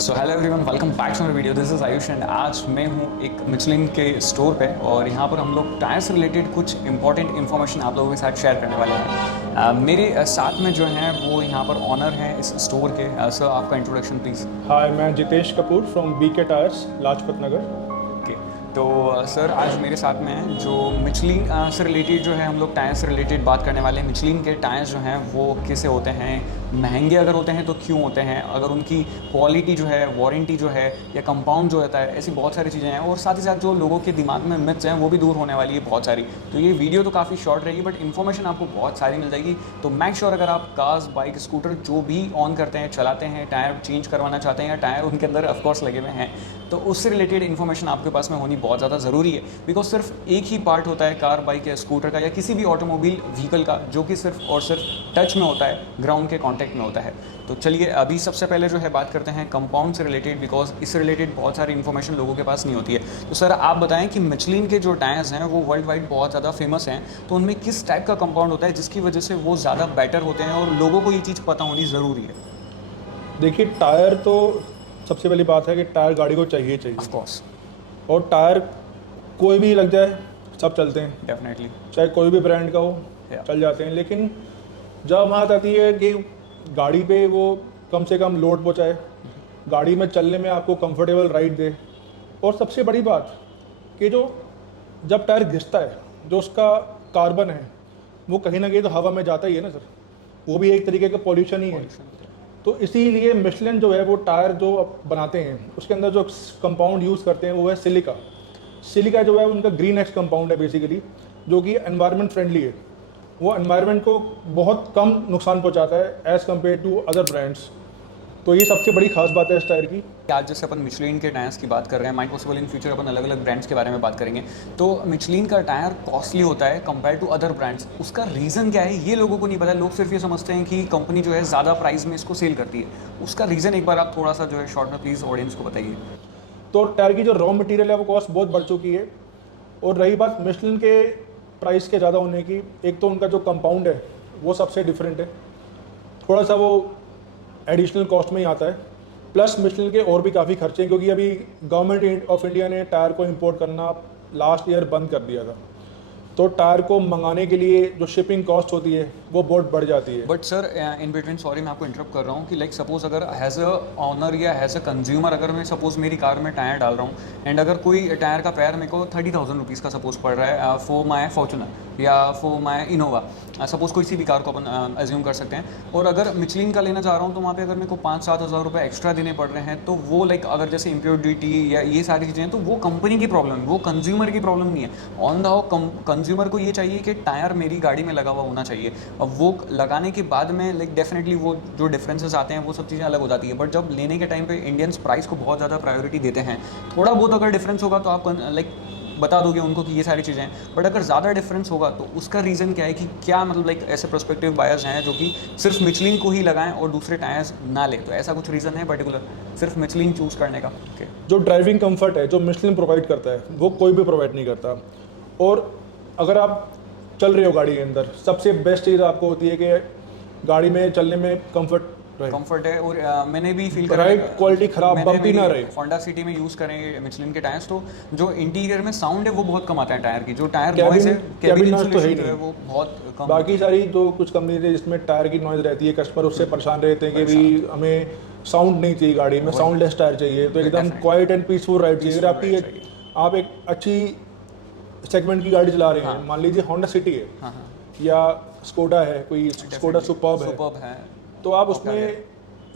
So hello everyone, welcome back to my video. This is Ayush and आज मैं हूँ एक मिचलिन के स्टोर पे और यहाँ पर हम लोग टायर से रिलेटेड कुछ इंपॉर्टेंट इन्फॉर्मेशन आप लोगों के साथ शेयर करने वाले हैं। मेरे साथ में जो हैं वो यहाँ पर ऑनर हैं इस स्टोर के। सर, आपका इंट्रोडक्शन प्लीज़। हाय, मैं Jitesh Kapoor from BK tyres, Lajpat Nagar. Okay, तो सर आज मेरे साथ में हैं जो मिचलिन से रिलेटेड जो है हम लोग टायर से रिलेटेड बात करने वाले हैं। मिचलिन के टायर्स जो हैं वो कैसे होते हैं, महंगे अगर होते हैं तो क्यों होते हैं, अगर उनकी क्वालिटी जो है, वारंटी जो है या कंपाउंड जो होता है, ऐसी बहुत सारी चीज़ें हैं। और साथ ही साथ जो लोगों के दिमाग में मिथ्स हैं वो भी दूर होने वाली है बहुत सारी। तो ये वीडियो तो काफ़ी शॉर्ट रहेगी बट इन्फॉर्मेशन आपको बहुत सारी मिल जाएगी। तो मेक श्योर अगर आप कार्स, बाइक, स्कूटर जो भी ऑन करते हैं, चलाते हैं, टायर चेंज करवाना चाहते हैं या टायर उनके अंदर ऑफकोर्स लगे हुए हैं, तो उससे रिलेटेड इन्फॉर्मेशन आपके पास में होनी बहुत ज़्यादा ज़रूरी है। बिकॉज सिर्फ एक ही पार्ट होता है कार, बाइक या स्कूटर का या किसी भी ऑटोमोबाइल व्हीकल का जो कि सिर्फ और सिर्फ टच में होता है, ग्राउंड के कांटेक्ट में होता है। तो चलिए अभी सबसे पहले जो है बात करते हैं कंपाउंड से रिलेटेड, बिकॉज इससे रिलेटेड बहुत सारी इन्फॉर्मेशन लोगों के पास नहीं होती है। तो सर आप बताएं कि मिचलिन के जो टायर्स हैं वो वर्ल्ड वाइड बहुत ज़्यादा फेमस हैं, तो उनमें किस टाइप का कंपाउंड होता है जिसकी वजह से वो ज़्यादा बेटर होते हैं और लोगों को ये चीज़ पता होनी ज़रूरी है। देखिए, टायर तो सबसे पहली बात है कि टायर गाड़ी को चाहिए ऑफ कोर्स, और टायर कोई भी लग जाए सब चलते हैं, डेफिनेटली, चाहे कोई भी ब्रांड का हो चल जाते हैं। लेकिन जब बात आती है कि गाड़ी पे वो कम से कम लोड पहुँचाए, गाड़ी में चलने में आपको कंफर्टेबल राइड दे, और सबसे बड़ी बात कि जो जब टायर घिसता है, जो उसका कार्बन है वो कहीं ना कहीं तो हवा में जाता ही है ना सर, वो भी एक तरीके का पॉल्यूशन ही है। तो इसीलिए मिशलिन जो है वो टायर जो बनाते हैं उसके अंदर जो कंपाउंड यूज़ करते हैं वो है सिलिका। सिलिका जो है उनका ग्रीन एक्स कंपाउंड है बेसिकली, जो कि एनवायरनमेंट फ्रेंडली है। वो एनवायरनमेंट को बहुत कम नुकसान पहुंचाता है as compare to other brands. तो ये सबसे बड़ी खास बात है इस टायर की। आज जैसे अपन मिचलिन के टायर्स की बात कर रहे हैं, माइट पॉसिबल इन फ्यूचर अपन अलग अलग ब्रांड्स के बारे में बात करेंगे। तो मिचलिन का टायर कॉस्टली होता है कंपेयर टू अदर ब्रांड्स। उसका रीज़न क्या है ये लोगों को नहीं पता। लोग सिर्फ ये समझते हैं कि कंपनी जो है ज़्यादा प्राइस में इसको सेल करती है। उसका रीज़न एक बार आप थोड़ा सा जो है शॉर्ट में प्लीज़ ऑडियंस को बताइए। तो टायर की जो रॉ मटेरियल है वो कॉस्ट बहुत बढ़ चुकी है। और रही बात मिशलिन के प्राइस के ज़्यादा होने की, एक तो उनका जो कंपाउंड है वो सबसे डिफरेंट है, थोड़ा सा वो एडिशनल कॉस्ट में ही आता है। प्लस मिशलिन के और भी काफ़ी खर्चे हैं, क्योंकि अभी गवर्नमेंट ऑफ इंडिया ने टायर को इंपोर्ट करना लास्ट ईयर बंद कर दिया था। तो टायर को मंगाने के लिए जो शिपिंग कॉस्ट होती है वो बहुत बढ़ जाती है। But sir in between, sorry मैं आपको इंटरप्ट कर रहा हूँ कि लाइक सपोज अगर हैज़ अ ऑनर या हैज़ अ कंज्यूमर, अगर मैं सपोज मेरी कार में टायर डाल रहा हूँ एंड अगर कोई टायर का पैर मेरे को 30,000 रुपीज़ का सपोज पड़ रहा है फॉर माई फॉर्चुनर या फॉर माई इनोवा, सपोज कोई सी भी कार को अपन एज्यूम कर सकते हैं, और अगर मिचलिन का लेना चाह रहा हूँ तो वहाँ पे अगर मेरे को 5-7 हज़ार रुपये एक्स्ट्रा देने पड़ रहे हैं, तो वो लाइक अगर जैसे इम्प्योरिटी या ये सारी चीज़ें हैं तो वो कंपनी की प्रॉब्लम है, वो कंज्यूमर की प्रॉब्लम नहीं है। ऑन द हो कंज्यूमर को ये चाहिए कि टायर मेरी गाड़ी में लगा हुआ होना चाहिए। अब वो लगाने के बाद में लाइक डेफिनेटली वो जो डिफरेंसेस आते हैं वो सब चीज़ें अलग हो जाती है। बट जब लेने के टाइम पे इंडियंस प्राइस को बहुत ज़्यादा प्रायोरिटी देते हैं। थोड़ा बहुत अगर डिफरेंस होगा तो आप लाइक बता दोगे उनको कि ये सारी चीज़ें हैं, बट अगर ज़्यादा डिफरेंस होगा तो उसका रीज़न क्या है कि क्या मतलब लाइक ऐसे प्रोस्पेक्टिव बायर्स हैं जो कि सिर्फ मिचलिन को ही लगाएं और दूसरे टायर्स ना लें, तो ऐसा कुछ रीज़न है पर्टिकुलर सिर्फ मिचलिन चूज़ करने का? जो ड्राइविंग कंफर्ट है जो मिशलिन प्रोवाइड करता है वो कोई भी प्रोवाइड नहीं करता। और अगर आप चल रहे हो गाड़ी के अंदर, सबसे बेस्ट चीज़ आपको होती है कि गाड़ी में चलने में कंफर्ट है। और मैंने भी फील करा राइड क्वालिटी खराब बम्पी ना रहे। होंडा सिटी में यूज़ करें मिचलिन के टायर्स, तो जो इंटीरियर में साउंड है वो बहुत कम आता है टायर की। जो टायर नॉइज है, कैबिन इंसुलेशन जो है वो बहुत कम। बाकी सारी जो कुछ कंपनी है जिसमें टायर की नॉइज रहती है, कस्टमर उससे परेशान रहते हैं कि भी हमें साउंड नहीं चाहिए, गाड़ी में साउंड लेस टायर चाहिए, तो एकदम क्वाइट एंड पीसफुल राइड चाहिए। आपकी आप एक अच्छी सेगमेंट की गाड़ी चला रहे हैं, मान लीजिए होंडा सिटी है या स्कोडा है, कोई स्कोडा सुपर्ब है, तो आप उसमें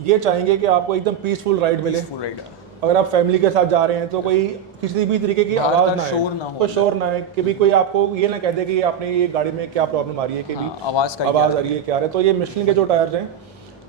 ये चाहेंगे कि आपको एकदम पीसफुल राइड मिले। अगर आप फैमिली के साथ जा रहे हैं तो कोई किसी भी तरीके की आवाज़ ना हो, कोई शोर ना है, कि भी कोई आपको ये ना कह दे कि आपने ये गाड़ी में क्या प्रॉब्लम आ रही है, कि भी आवाज़ आ रही है क्या आ रहा है। तो ये मिशलिन के जो टायर्स हैं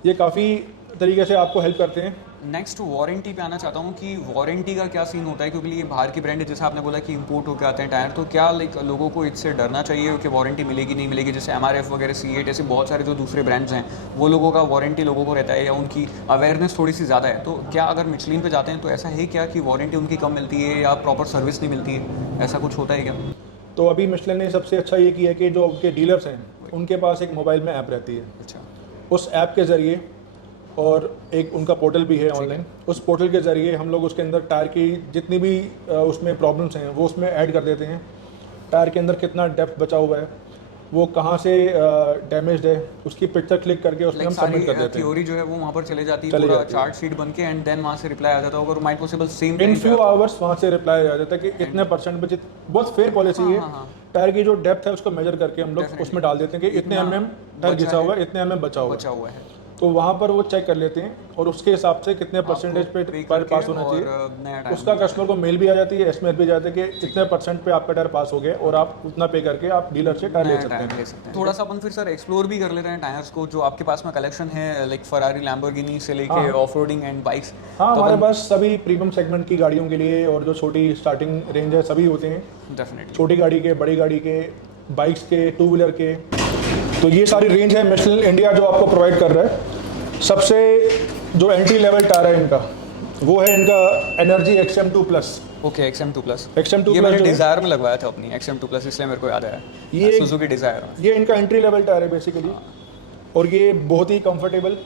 ये काफ़ी तरीके से आपको हेल्प करते हैं। नेक्स्ट वारंटी पे आना चाहता हूँ कि वारंटी का क्या सीन होता है, क्योंकि ये बाहर की ब्रांड है, जैसे आपने बोला कि इंपोर्ट होकर आते हैं टायर, तो क्या लाइक लोगों को इससे डरना चाहिए कि वारंटी मिलेगी नहीं मिलेगी? जैसे MRF वगैरह, C8 ऐसे बहुत सारे जो दूसरे ब्रांड्स हैं वो लोगों का वारंटी लोगों को रहता है या उनकी अवेयरनेस थोड़ी सी ज़्यादा है। तो क्या अगर मिचलिन पे जाते हैं तो ऐसा है क्या कि वारंटी उनकी कम मिलती है या प्रॉपर सर्विस नहीं मिलती है, ऐसा कुछ होता है क्या? तो अभी मिशलिन ने सबसे अच्छा ये किया कि जो उनके डीलर्स हैं उनके पास एक मोबाइल में ऐप रहती है। अच्छा। उस ऐप के ज़रिए और एक उनका पोर्टल भी है ऑनलाइन। उस पोर्टल के ज़रिए हम लोग उसके अंदर टायर की जितनी भी उसमें प्रॉब्लम्स हैं वो उसमें ऐड कर देते हैं। टायर के अंदर कितना डेप्थ बचा हुआ है, वो कहाँ से डैमेज्ड है, उसकी पिक्चर क्लिक करके उसमें हम सबमिट कर देते हैं। थ्योरी जो है वो वहाँ पर चले जाती है, पूरा चार्ट शीट बन के, एंड देन वहाँ से रिप्लाई आ जाता होगा, और might possible same in few hours वहाँ से रिप्लाई आ जाता है कि इतने परसेंट पे बहुत फेयर पॉलिसी है। टायर की जो डेप्थ है उसको मेजर करके हम लोग उसमें डाल देते हैं कि इतने mm टायर घिसा हुआ है, इतने mm बचा हुआ है, तो वहाँ पर वो चेक कर लेते हैं और उसके हिसाब से कितने परसेंटेज पे टायर पास होना चाहिए उसका कस्टमर को मेल भी आ जाती है, एसएमएस भी जाता है कि इतने परसेंट पे आपका टायर पास हो गया और आप उतना पे करके आप डीलर से टायर ले सकते हैं। थोड़ा सा अपन फिर सर एक्सप्लोर भी कर लेते हैं टायर्स को, जो आपके पास में कलेक्शन है, लाइक फरारी, लैम्बोर्गिनी से लेके ऑफ रोडिंग एंड बाइक्स। हाँ, हमारे पास सभी प्रीमियम सेगमेंट की गाड़ियों के लिए और जो छोटी स्टार्टिंग रेंज है सभी होते हैं। डेफिनेटली छोटी गाड़ी के, बड़ी गाड़ी के, बाइक्स के, टू व्हीलर के, तो ये सारी रेंज है मिशेलिन इंडिया जो आपको प्रोवाइड कर रहा है। सबसे जो एंट्री लेवल टायर है इनका, वो है इनका energy XM2 plus. Okay, XM2 plus. XM2 ये प्लस मैंने डिजायर में लगवाया था अपनी XM2 प्लस, इसलिए मेरे को याद आया, ये सुजुकी डिजायर। ये इनका एंट्री लेवल टायर है बेसिकली, और ये बहुत ही कंफर्टेबल।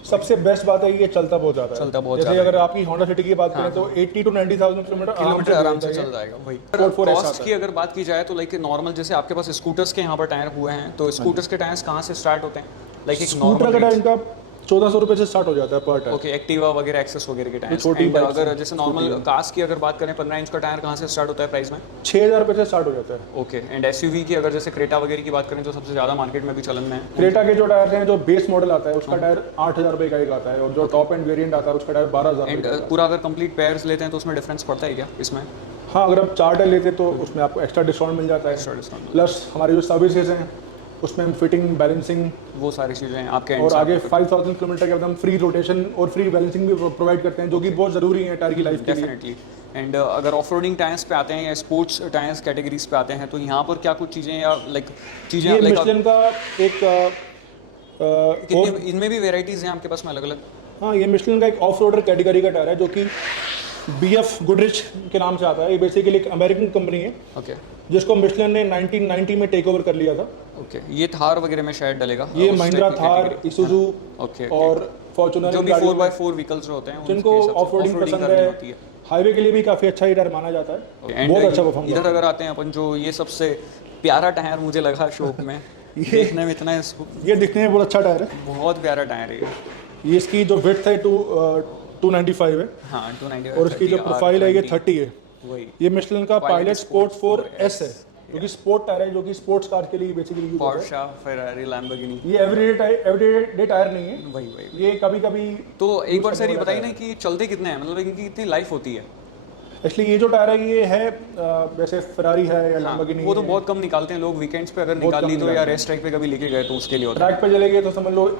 सबसे बेस्ट बात है ये चलता बहुत ज़्यादा है। जैसे अगर आपकी होंडा सिटी की बात करें तो 80 to 90,000 किलोमीटर आराम से चल जाएगा। वही कॉस्ट की अगर बात की जाए तो लाइक नॉर्मल, जैसे आपके पास स्कूटर्स के यहाँ पर टायर हुए हैं, तो स्कूटर्स के टायर्स कहाँ से स्टार्ट होते हैं? लाइक एक स्कूटर का टायर इनका 1400 रुपये से स्टार्ट हो जाता है पर टायर। ओके, एक्टिवा वगैरह, एक्सेस वगैरह के टायर्स। छोटी अगर जैसे नॉर्मल कार्स की अगर बात करें 15 इंच का टायर कहाँ से स्टार्ट होता है प्राइस में? 6000 रुपये से स्टार्ट हो जाता है। ओके, एंड एसयूवी की अगर जैसे क्रेटा वगैरह की बात करें तो सबसे ज़्यादा मार्केट में भी चलन में है। क्रेटा के जो टायर हैं, जो बेस मॉडल आता है उसका टायर 8000 रुपये का एक आता है, और जो टॉप एंड वेरिएंट आता है उसका टायर 12000। एंड पूरा अगर कंप्लीट पेयर्स लेते हैं तो उसमें डिफरेंस पड़ता है क्या इसमें? हाँ, अगर आप 4 टायर लेते तो उसमें आपको एक्स्ट्रा डिस्काउंट मिल जाता है। प्लस हमारी जो सर्विसेज हैं उसमें हम फिटिंग, बैलेंसिंग, वो सारी चीज़ें आपके और आगे 5000 किलोमीटर के बाद हम फ्री रोटेशन और फ्री बैलेंसिंग भी प्रोवाइड करते हैं, जो कि बहुत ज़रूरी है टायर की लाइफ के लिए। डेफिनेटली। एंड अगर ऑफ रोडिंग टायर्स पे आते हैं या स्पोर्ट्स टायर्स कैटेगरीज पे आते हैं तो यहाँ पर क्या कुछ चीज़ें या लाइक चीज़ें ये मिशेलिन का एक इनमें भी वेराइटीज़ हैं आपके पास में अलग अलग? हाँ, ये मिशेलिन का एक ऑफ रोडर कैटेगरी का टायर है जो कि BF गुडरिच के नाम से आता है। ये बेसिकली एक अमेरिकन कंपनी है, ओके, जिसको मिशेलिन ने 1990 में टेक ओवर कर लिया था। ओके, ये थार वगैरह में शायद डलेगा। ये महिंद्रा थार, इसूजू ओके, और फॉर्च्यूनर जो भी 4x4 व्हीकल्स जो होते हैं जिनको ऑफ रोडिंग पसंद है, हाईवे के लिए भी काफ़ी अच्छा ही टायर माना जाता है, बहुत अच्छा परफॉर्म। इधर अगर आते हैं अपन, जो ये सबसे प्यारा टायर मुझे लगा शॉप में देखने में इतना, ये दिखने में बहुत अच्छा टायर है, बहुत प्यारा टायर है ये। इसकी जो विड्थ है 295 है। हाँ, 295, और इसकी जो प्रोफाइल है ये 30 है। वही ये मिशेलिन का पायलट स्पोर्ट 4S है, जो कि स्पोर्ट टायर है, जो कि स्पोर्ट्स कार के लिए बेसिकली यूज होता है। Portia, Ferrari, Lamborghini. ये एवरीडे टायर नहीं है, वही ये कभी कभी। तो एक बार सर ये बताइए ना कि चलते कितने हैं, मतलब इनकी कितनी लाइफ होती है? एक्चुअली ये जो टायर है ये है वैसे फेरारी है या लैम्बोर्गिनी, वो तो बहुत कम निकालते हैं लोग, वीकेंड्स पे अगर निकाल ली तो, या रेस ट्रैक पे कभी लेके गए तो उसके लिए होता है। ट्रैक पे चले गए तो समझ लो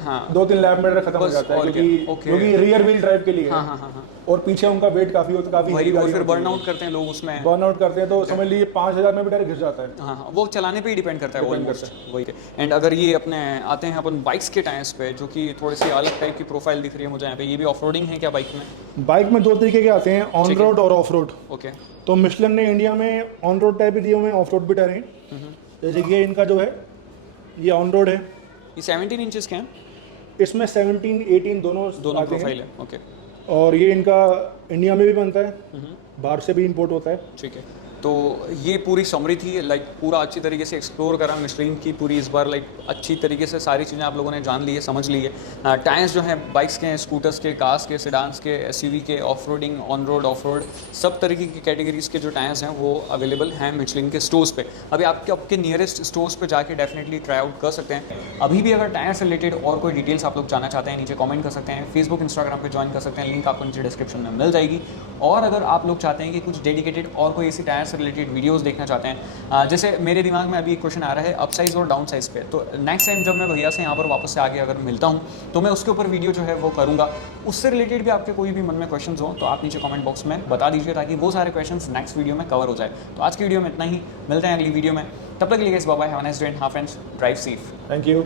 हाँ 2-3 लैप मीटर खत्म हो जाता है, क्योंकि रियर व्हील ड्राइव के लिए है। हाँ। और पीछे उनका वेट काफी होता है, काफी वही, और फिर बर्न आउट करते हैं लोग उसमें, बर्न आउट करते हैं तो समझ लीजिए 5000 में भी टायर घिस जाता है। हाँ, वो चलाने पे ही डिपेंड करता है ऑलमोस्ट। वही। एंड अगर ये अपने आते हैं अपन बाइक्स के टायर्स पे, जो कि थोड़ी सी अलग टाइप की प्रोफाइल दिख रही है मुझे यहाँ पे, ये भी ऑफ रोडिंग है क्या बाइक में? बाइक में 2 तरीके के आते हैं, ऑन रोड और ऑफ रोड। ओके, तो मिशेलिन ने इंडिया में ऑन रोड टाइप भी दिए हुए हैं, ऑफ रोड भी टायर हैं। जैसे ये इनका जो है ये ऑन रोड है, ये 17 इंचेस के हैं, इसमें 17-18 दोनों प्रोफाइल है। ओके, और ये इनका इंडिया में भी बनता है, बाहर से भी इंपोर्ट होता है। ठीक है, तो ये पूरी समरी थी, लाइक पूरा अच्छी तरीके से एक्सप्लोर करा मिशेलिन की पूरी इस बार, लाइक अच्छी तरीके से सारी चीज़ें आप लोगों ने जान ली है, समझ ली है। टायर्स जो हैं बाइक्स के, स्कूटर्स के, कार्स के, सेडान्स के, एसयूवी के, off roading, on road, of road, सब तरीके की कैटेगरीज के जो टायर्स हैं वो अवेलेबल हैं मिशेलिन के स्टोर्स पे। अभी आपके नियरेस्ट स्टोर्स पे जाके डेफिनेटली ट्राई आउट कर सकते हैं। अभी भी अगर टायर से रिलेटेड और कोई डिटेल्स आप लोग जानना चाहते हैं, नीचे कॉमेंट कर सकते हैं, फेसबुक, इंस्टाग्राम पर ज्वाइन कर सकते हैं, लिंक आपको नीचे डिस्क्रिप्शन में मिल जाएगी। और अगर आप लोग चाहते हैं कि कुछ डेडिकेटेड और कोई ऐसी टायर से रिलेटेड वीडियोज़ देखना चाहते हैं, जैसे मेरे दिमाग में अभी एक क्वेश्चन आ रहा है अप साइज और डाउन साइज पे, तो नेक्स्ट टाइम जब मैं भैया से यहाँ पर वापस से आगे अगर मिलता हूँ तो मैं उसके ऊपर वीडियो जो है वो करूँगा। उससे रिलेटेड भी आपके कोई भी मन में क्वेश्चंस हो तो आप नीचे कमेंट बॉक्स में बता दीजिए, ताकि वो सारे क्वेश्चंस नेक्स्ट वीडियो में कवर हो जाए। तो आज की वीडियो में इतना ही, मिलते हैं अगली वीडियो में, तब तक के लिए bye bye, have a nice day and half friends, drive safe, thank you.